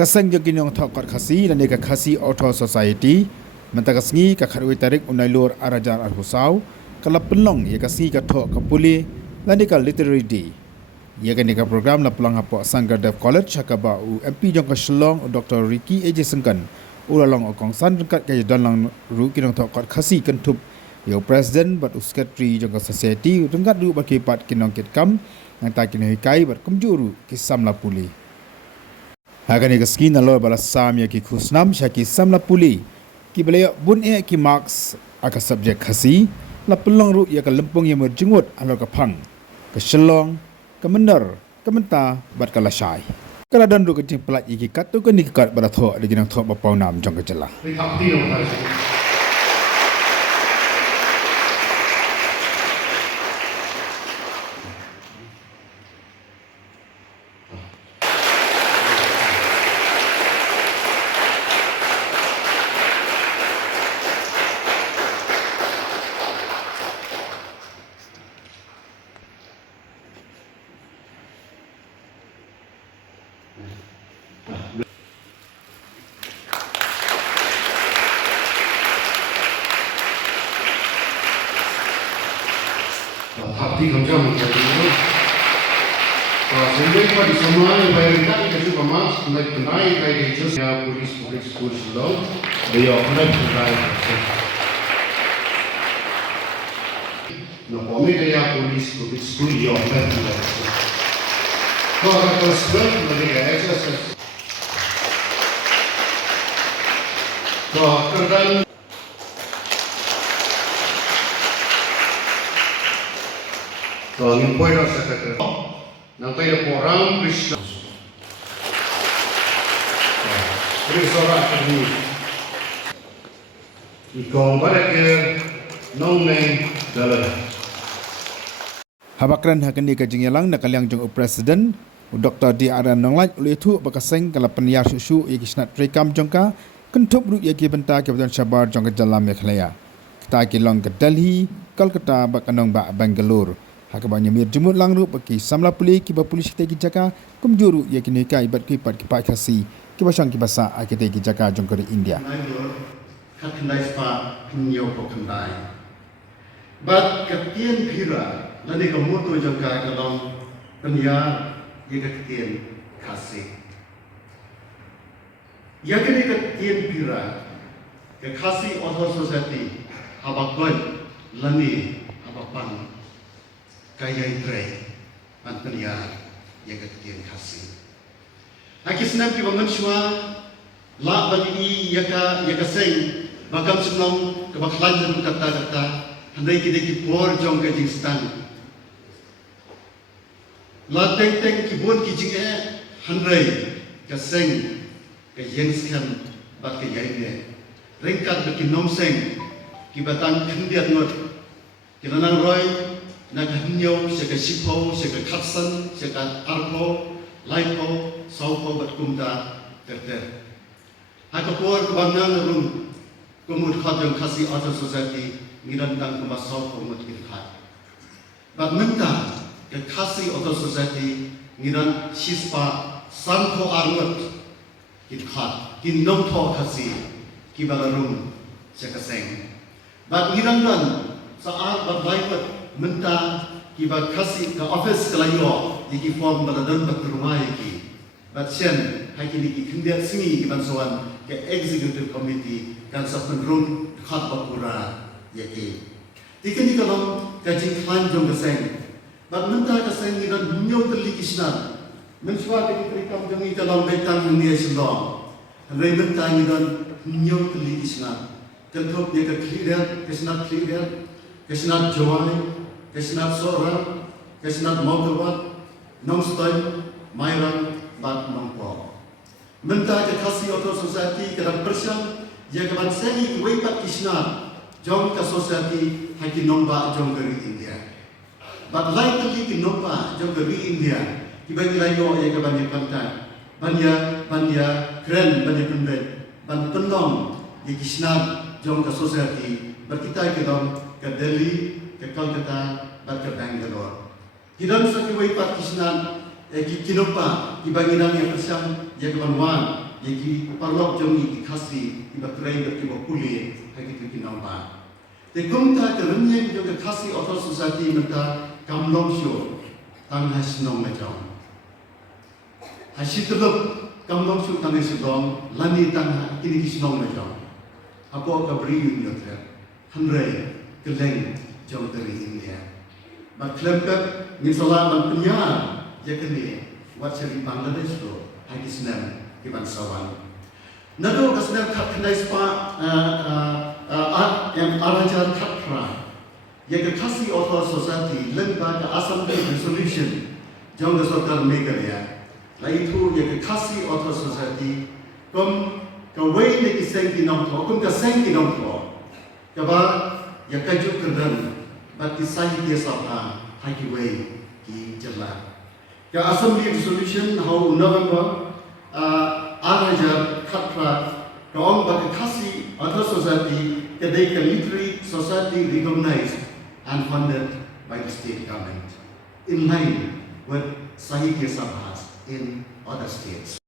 Kasang jokin yang thok kat khasi dan ka khasi auto society mentakasngi ka kharwi tarik unailur arajar arhusau kala penlong ya kasi ka thok ka puli dan ka literary day ya kan ka program la pelang hapo Sanggar Deaf College hakaba u MP jong ka Shillong Dr. Ricky AJ Sengkan ulalong okong san kat ka dalang ru kinong thok kat khasi kentup ya president but secretary jong ka society tengkat du bakipat kinong kit kam nang ta kinoi kai ber kumjuru kisam la puli Hagan ika skin na lo bala samya ki khusnam shaki samla puli ki balaya bun e ki marks aka subject khasi la pelong ru ya ka lempung ya merjengut alo ka phang ka Shillong ka Mendar ka Menta bat ka Lashai kala dan ru ka ting pelat iki kat tu ka ni kat bala tho de ginang tho ba pau nam jong ka jela Hati macam itu. Sehingga pada semua bayarkan itu kemas, kenai kaya itu ya polis school Shillong, dia kenai kenai. Nah, kami dia polis school dia kenai kenai. Kalau kita sebut mereka exercise. Kalau kerana So, yung point of secretary, nang tayo po Ram Krishna. Krishna Akademi. Ikaw balik nong name dalam. Habakran hakani ka jingyalang nakalyang jong president Dr. D.R.M. Nonglaj ulu itu bakaseng kala penyar susu ya kisnat rekam jongka kentup ru ya ki benta ke Badan Syabar jong ke dalam Meghalaya. Kita ki long ke Delhi, Kolkata bakanong ba Bangalore. Hakabanya mir jumut langru bagi samla puli ki ba polis kita ki jaka kumjuru ya kini ka ibat ki pat ki pa khasi ki basang ki basa akite ki jaka jongkori India Khandai spa pinyo ko khandai bat katien phira lani ka moto jongka kalong penya ye katien khasi ya kini katien phira ke khasi auto society habakon lani habapan kaya intrai antania yang ketian kasih. Akisnam ki bangun shua la bagi yaka seng bakam semlong ke baklan dan kata handai kita ki por jong ke jingstan. La teng ki bon ki jing handai ke seng ke yengskan bak ke yaine. Ringkat baki nom seng ki batang khendiat ngot kiranang roy Naghanyo, seka sipo, seka katsan, seka arpo, laipo, saupo bat kumta terter. Hakapur kebangan rum kumut khat yang khasi auto society nirantang kumas saupo mut khat. Bat menta ke khasi auto society niran sispa sanko arngot khat. Kin nom tho khasi kibalarum seka seng. Bat nirantan saat bat laipat menta kiba kasih ke office kelayo di form baladan berterumai ki batsen hakini ki kendiat sini kiban soan ke executive committee kan sapen room khat bakura yaki dikini kalong kaji klan jong keseng bat menta keseng ni dan nyo terli kisna menswa ke dikam jong kalong betang ni Shillong rei menta ni dan nyo terli kisna kenthop dia ke clear kesna jawai Kesnat Sora, Kesnat Mogawat, Nongstoy, Mairang, Bat Nongpo. Menta ke khasi auto society kadang persiang, ya kaman seni weipat kisnat, jong ke society haki nomba jong dari India. Bat lain tadi ki nomba jong dari India, kibagi layo ya kaman ya pantai. Banya, keren banya pendet, ban penong ya kisnat jong ke society, berkitai ke dong ke Delhi, ke Kolkata, ke Bangalore. Hidan sa kiway patisnan, kinupa, ibanginang yang persang, yagaman wan, yaki parlok jomi ki khasi ki batrei ki bokuli hagi tu ki namba te kumta ke renyeng jo ke khasi author society menta kamlong syo tang hasnong na jong hasituluk kamlong syo tang hasnong lani tang kini kisnong na jong apo ka bri yu nyotre hanrei keleng jong teri india ba klemkat ni salat ban penya yakni wat seri bangladesh lo hagi senam ki bangsawan nado kasnam khat khnai spa arajar khatra yek khasi author society lengba ka assembly resolution jong da sarkar meghalaya lai thu yek khasi author society kom ka wei ne ki seng ki nom tho kom ka seng ki nom tho ka ba yak ka ju kerdan ba ki sai ki sabha hai ki wei ki jala ka assembly resolution how November arajar khatra ka ong ba ka khasi author society that they can literary society recognized and funded by the state government in line with Sahitya Sabhas in other states.